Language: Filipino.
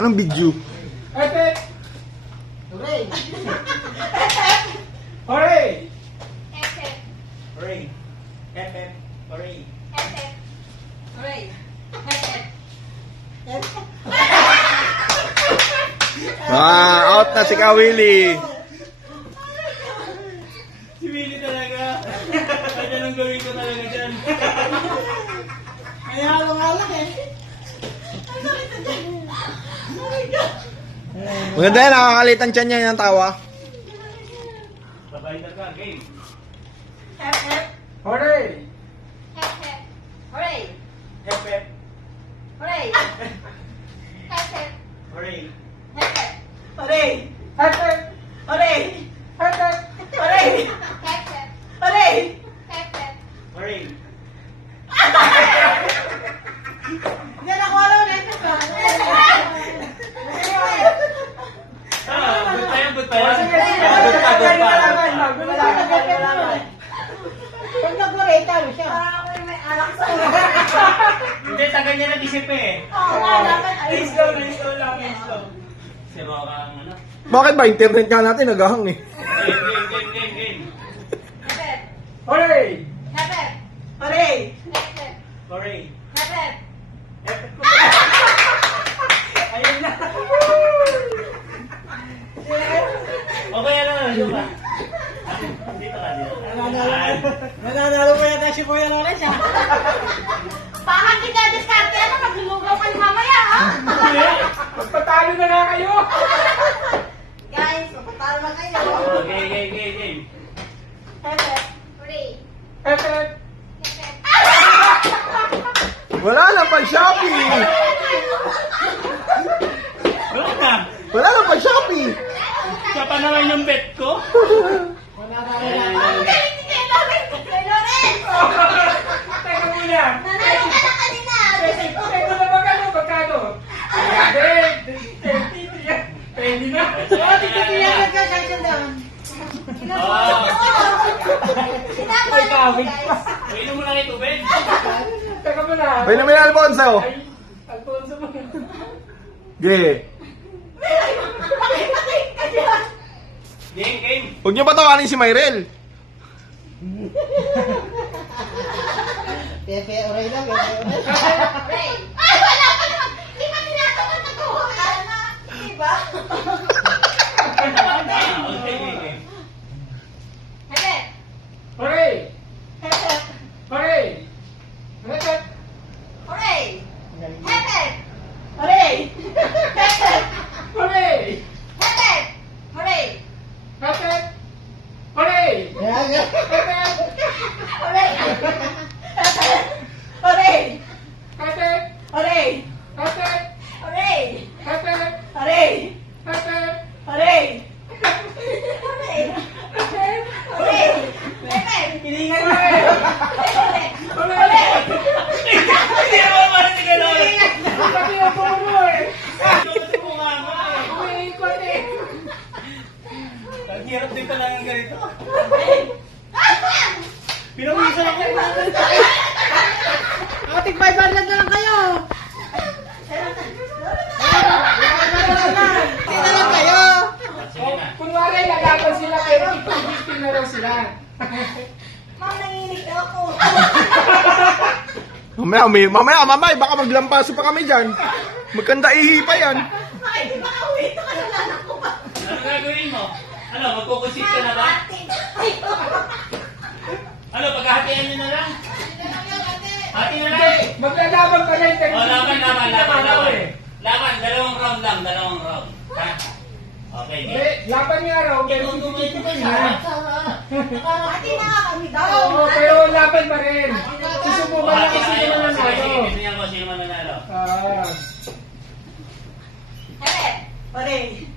Anong video? Epic! Hooray! Hooray! Epic! Hooray! Epic! Hooray! Epic! Hooray! Epic! Out na si Kawili. Si Willie talaga. Kaya nang gawin ko talaga dyan. Kaya alang-alang eh. Maganda yan, nakakalitan siya niya yung tawa. Babay na ka, game. Epic! Hooray! Epic! Hooray! Epic! Hooray! Epic! Hooray! Epic! Hooray! Epic! Hooray! Epic! Hooray! Epic! Hooray! Epic! Hooray! Hindi na ko alam na ito ka. Good pa yan. Sige, sige. Pag nag-hooray, talo siya. Parang ako yung may alak sa Hindi, tagal niya nag-isip eh. Oo nga, dapat ayun. Slow lang. Si Roka ang ano. Bakit ba internet nga natin nagahang eh? Game. Epic! Hooray! Epic! Hooray! Epic! Hooray! Epic! Ayun na. Okay, ano? Dito ka. Nananalo mo yata si Kuya Lawrence ha? Baka hindi ka diskarte na maglulugaw kayo mamaya, ha? Magpatalo na nga kayo. Guys, magpatalo na kayo. Game. Epic! Hooray! Epic! Epic! Wala lang pang Shopee! Wala na. Wala lang pang Shopee! Siya pa naman yung bet ko. Hindi kay Lawrence! Kay Lawrence! Teka muna. Nanalo ka na kanina! Teka na magkano? Pwede na. Oo, titiyan nagkakasya doon. Sinama mo, guys. Inom mo lang ito, Ben. Teka muna. Bay naman yung Alfonso. Ay, Alfonso mo. Ge. Game. Huwag niyo patawanin si Myrel. Pepe, oray lang. Pepe, oray. Hooray! Ay, wala pa naman! Di ba tinatawa na to? Diba? Okay. Epic! Hooray! Hooray! Epic! Hooray! Epic! Hooray! Epic! Hooray! Epic! Hooray! Epic! Hooray! Ayan. Epic! Hooray! Hooray! Epic! Hooray! Epic! Hooray! Epic! Hooray! Epic! Hooray! Hooray! Hooray! Epic! Kilingan mo. Hooray! Hindi naman parang hindi ka naman. Sabi ang puro eh. Umiikot eh. Ang hirap din talaga ng ganito. Pinawisan ako. Ating 500 na lang kayo. Hindi na lang kayo. Kunwari, nagagal sila pero 50-50 na raw sila. Ma'am, nanginig na ako. Mamaya, baka maglampaso pa kami dyan. Magkanda ihi pa yan. Ay, di ba uwi ito ka na lang ako ba? Ano gagawin mo? Ano, magkukusit ka na ba? Ano, paghahatian nyo na lang? Hati na lang? Maglalaban ka lang. O, laban. Laban, dalawang round lang, Ha? Okay, Hindi, game. laban nga raw. Pero Tumigil ka hindi na. Ate na nga kami daw. Oo, pero laban pa rin. Susubukan lang kung sino man Sige, nanalo. tingnan ko sino mananalo. Ah. Epic! Hooray!